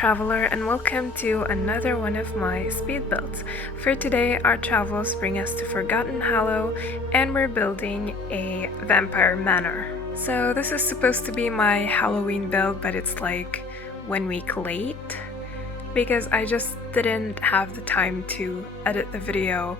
traveler, and welcome to another one of my speed builds. For today, our travels bring us to Forgotten Hollow, and we're building a vampire manor. So this is supposed to be my Halloween build, but it's like 1 week late because I just didn't have the time to edit the video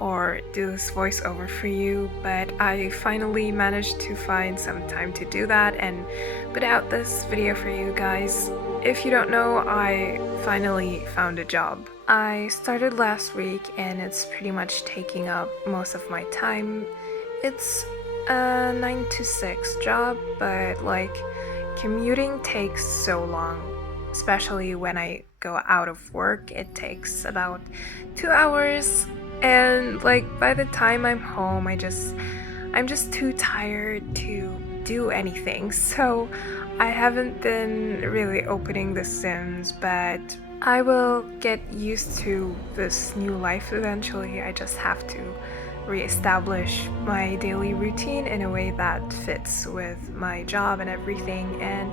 or do this voiceover for you, but I finally managed to find some time to do that and put out this video for you guys. If you don't know, I finally found a job. I started last week and it's pretty much taking up most of my time. It's a 9 to 6 job, but like commuting takes so long, especially when I go out of work. It takes about 2 hours. And like by the time I'm home, I'm just too tired to do anything. So I haven't been really opening The Sims, but I will get used to this new life eventually. I just have to reestablish my daily routine in a way that fits with my job and everything. And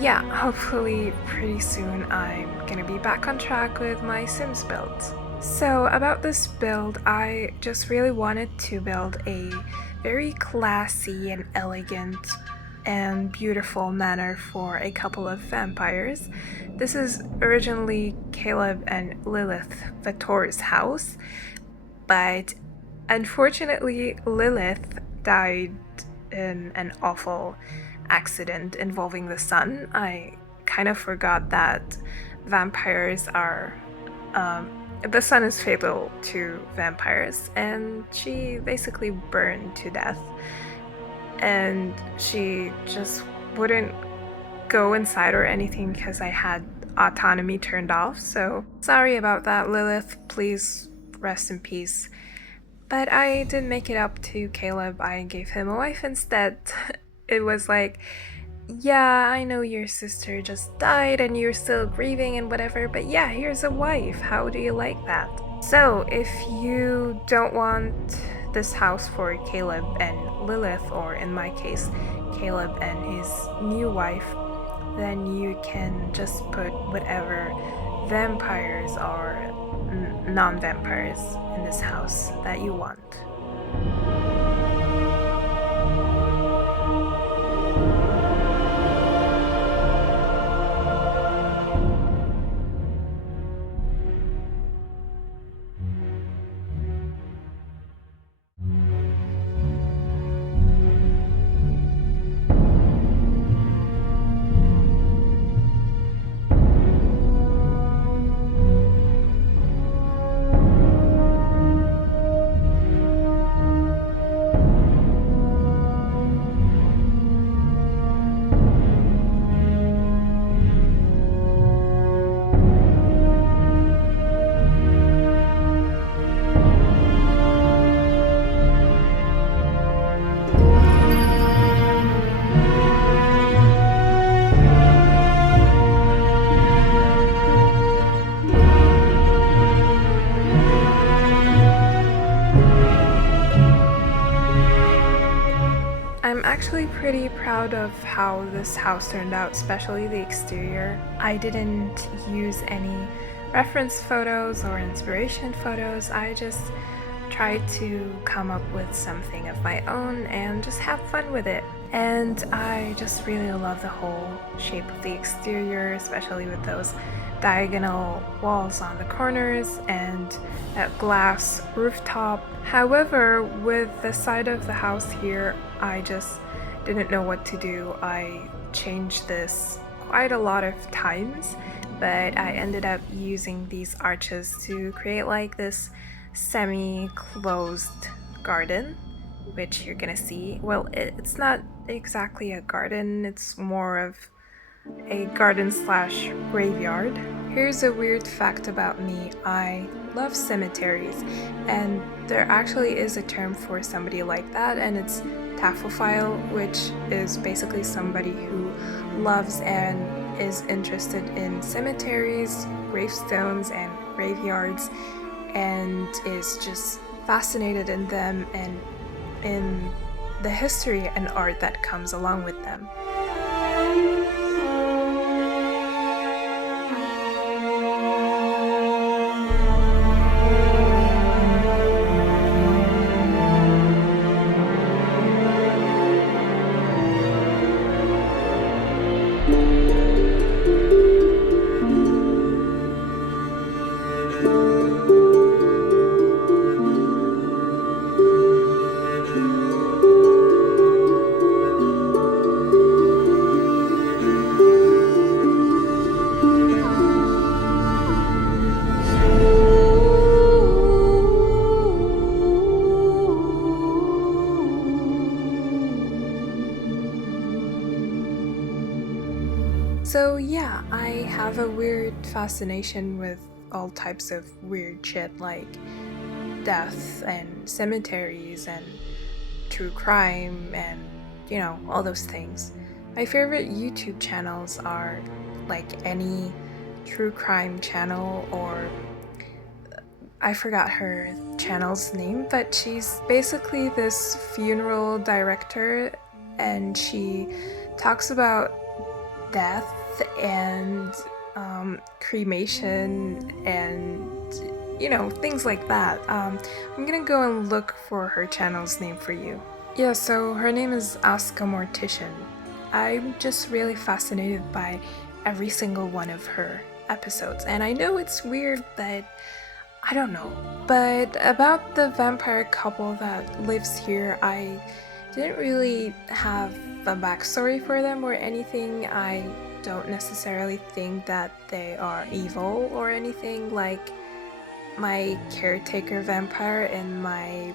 yeah, hopefully pretty soon I'm gonna be back on track with my Sims builds. So about this build, I just really wanted to build a very classy and elegant and beautiful manor for a couple of vampires. This is originally Caleb and Lilith Vatore's house, but unfortunately Lilith died in an awful accident involving the sun. I kind of forgot that vampires are the sun is fatal to vampires, and she basically burned to death. And she just wouldn't go inside or anything because I had autonomy turned off. So sorry about that, Lilith. Please rest in peace. But I did make it up to Caleb. I gave him a wife instead. It was like, yeah, I know your sister just died and you're still grieving and whatever, but yeah, here's a wife. How do you like that? So if you don't want this house for Caleb and Lilith, or in my case, Caleb and his new wife, then you can just put whatever vampires or non-vampires in this house that you want. I'm actually pretty proud of how this house turned out, especially the exterior. I didn't use any reference photos or inspiration photos. I just tried to come up with something of my own and just have fun with it. And I just really love the whole shape of the exterior, especially with those diagonal walls on the corners and that glass rooftop. However, with the side of the house here, I just didn't know what to do. I changed this quite a lot of times, but I ended up using these arches to create like this semi-closed garden, which you're gonna see. Well, it's not exactly a garden, it's more of a garden slash graveyard. Here's a weird fact about me. I love cemeteries, and there actually is a term for somebody like that, and it's taphophile, which is basically somebody who loves and is interested in cemeteries, gravestones, and graveyards, and is just fascinated in them and in the history and art that comes along with them. So yeah, I have a weird fascination with all types of weird shit like death and cemeteries and true crime and, all those things. My favorite YouTube channels are like any true crime channel, or I forgot her channel's name, but she's basically this funeral director and she talks about death and cremation and things like that. I'm gonna go and look for her channel's name for you. Yeah, so her name is Ask a Mortician. I'm just really fascinated by every single one of her episodes, and I know it's weird that I don't know, but about the vampire couple that lives here, I didn't really have a backstory for them or anything. I don't necessarily think that they are evil or anything. Like my caretaker vampire in my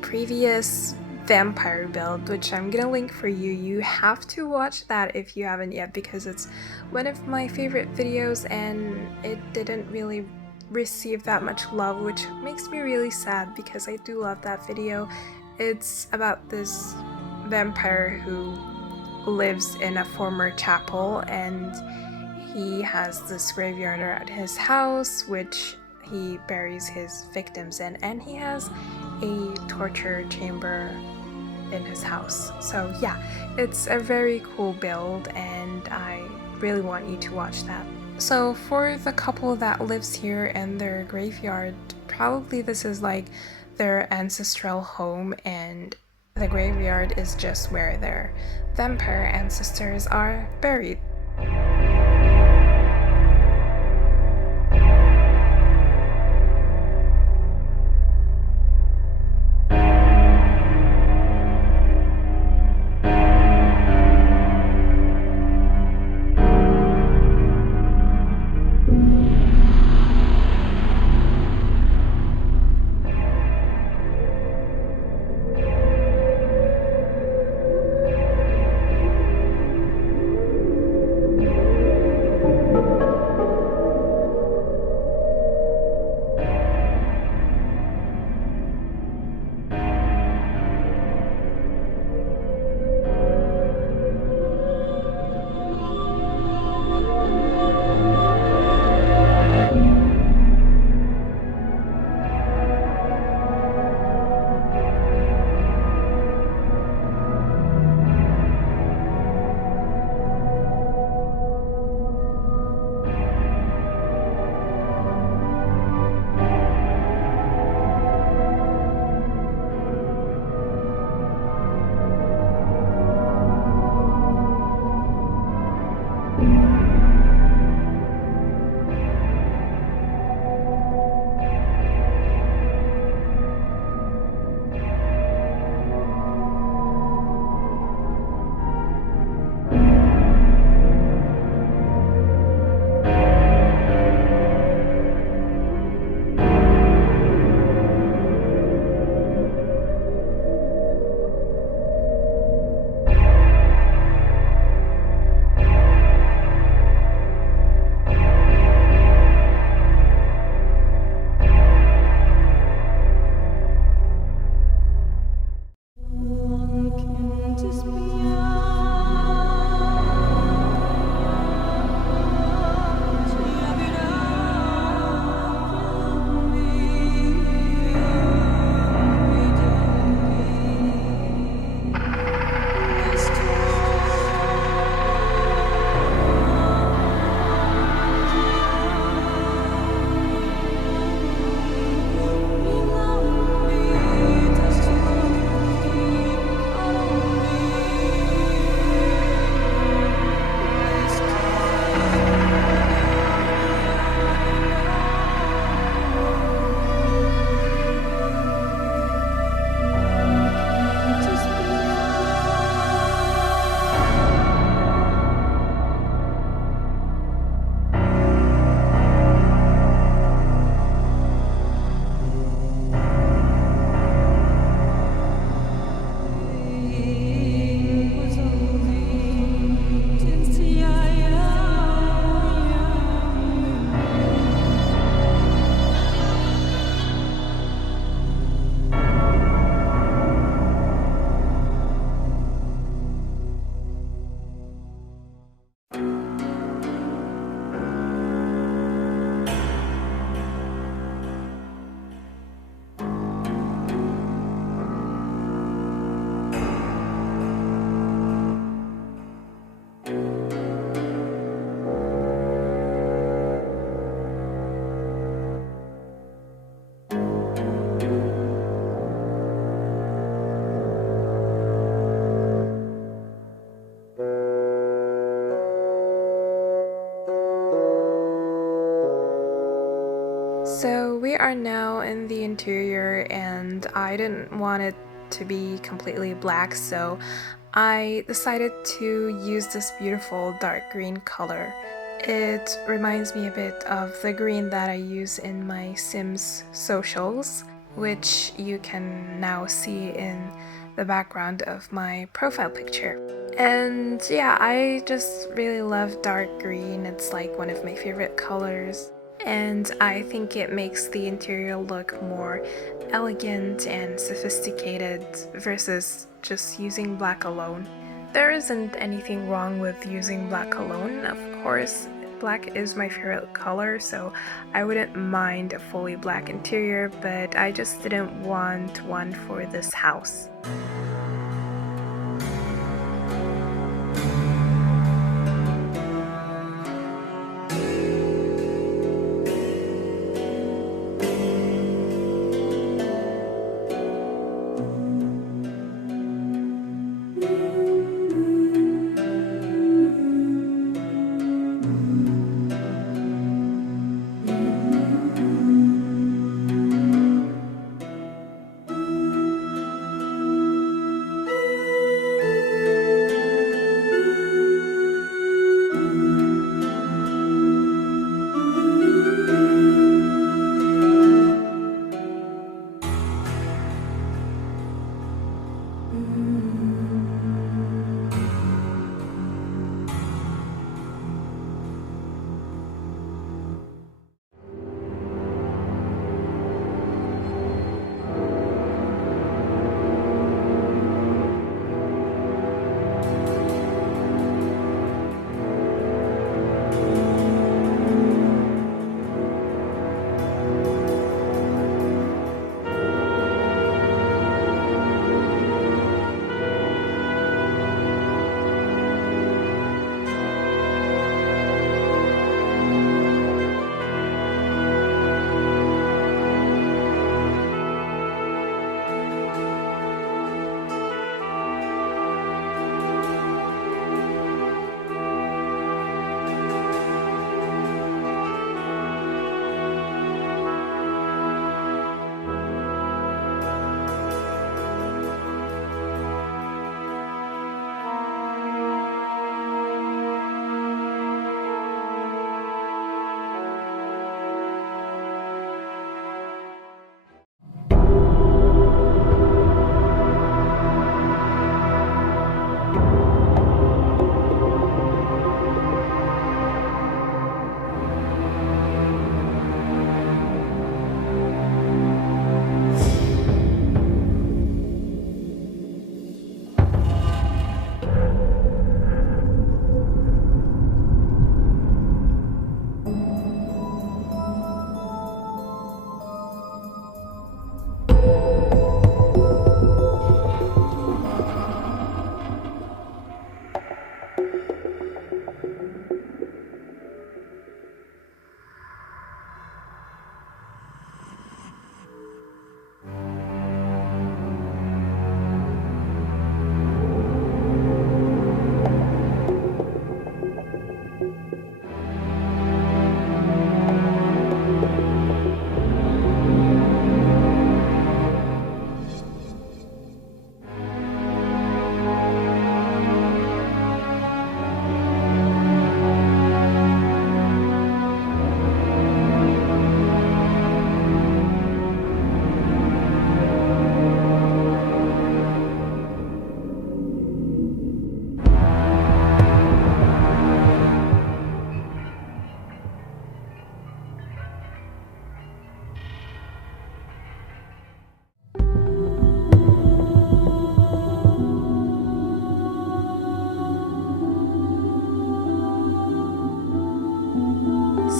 previous vampire build, which I'm gonna link for you. You have to watch that if you haven't yet, because it's one of my favorite videos and it didn't really receive that much love, which makes me really sad because I do love that video. It's about this vampire who lives in a former chapel and he has this graveyard at his house which he buries his victims in, and he has a torture chamber in his house. So yeah, it's a very cool build and I really want you to watch that. So for the couple that lives here and their graveyard, probably this is like their ancestral home and the graveyard is just where their vampire ancestors are buried. So we are now in the interior, and I didn't want it to be completely black, so I decided to use this beautiful dark green color. It reminds me a bit of the green that I use in my Sims socials, which you can now see in the background of my profile picture. And yeah, I just really love dark green. It's like one of my favorite colors. And I think it makes the interior look more elegant and sophisticated versus just using black alone. There isn't anything wrong with using black alone, of course. Black is my favorite color, so I wouldn't mind a fully black interior, but I just didn't want one for this house.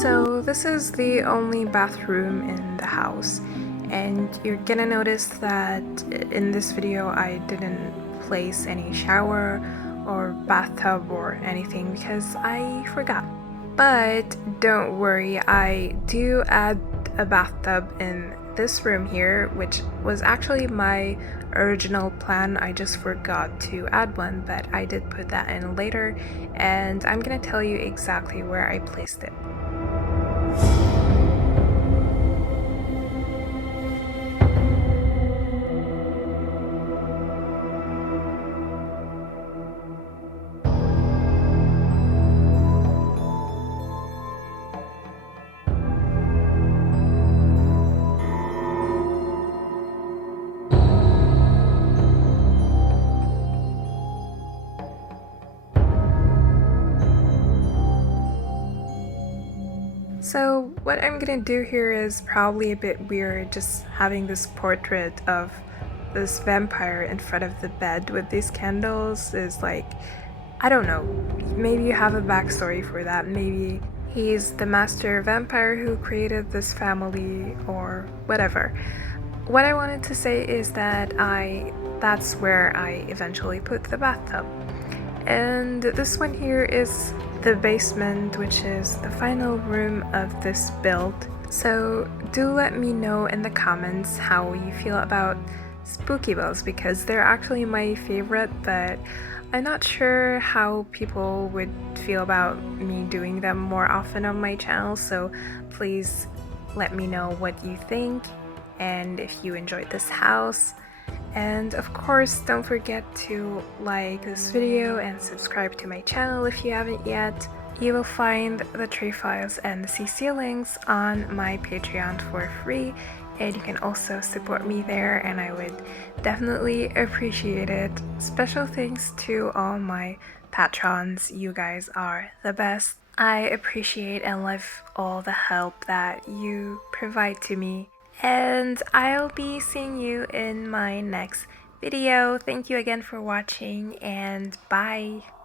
So this is the only bathroom in the house, and you're gonna notice that in this video I didn't place any shower or bathtub or anything because I forgot. But don't worry, I do add a bathtub in this room here, which was actually my original plan. I just forgot to add one, but I did put that in later, and I'm gonna tell you exactly where I placed it. So what I'm gonna do here is probably a bit weird, just having this portrait of this vampire in front of the bed with these candles is like, I don't know, maybe you have a backstory for that. Maybe he's the master vampire who created this family or whatever. What I wanted to say is that that's where I eventually put the bathtub. And this one here is the basement, which is the final room of this build. So do let me know in the comments how you feel about spooky bells, because they're actually my favorite, but I'm not sure how people would feel about me doing them more often on my channel, so please let me know what you think and if you enjoyed this house. And of course, don't forget to like this video and subscribe to my channel if you haven't yet. You will find the tree files and the CC links on my Patreon for free, and you can also support me there, and I would definitely appreciate it. Special thanks to all my patrons, you guys are the best. I appreciate and love all the help that you provide to me. And I'll be seeing you in my next video. Thank you again for watching, and bye!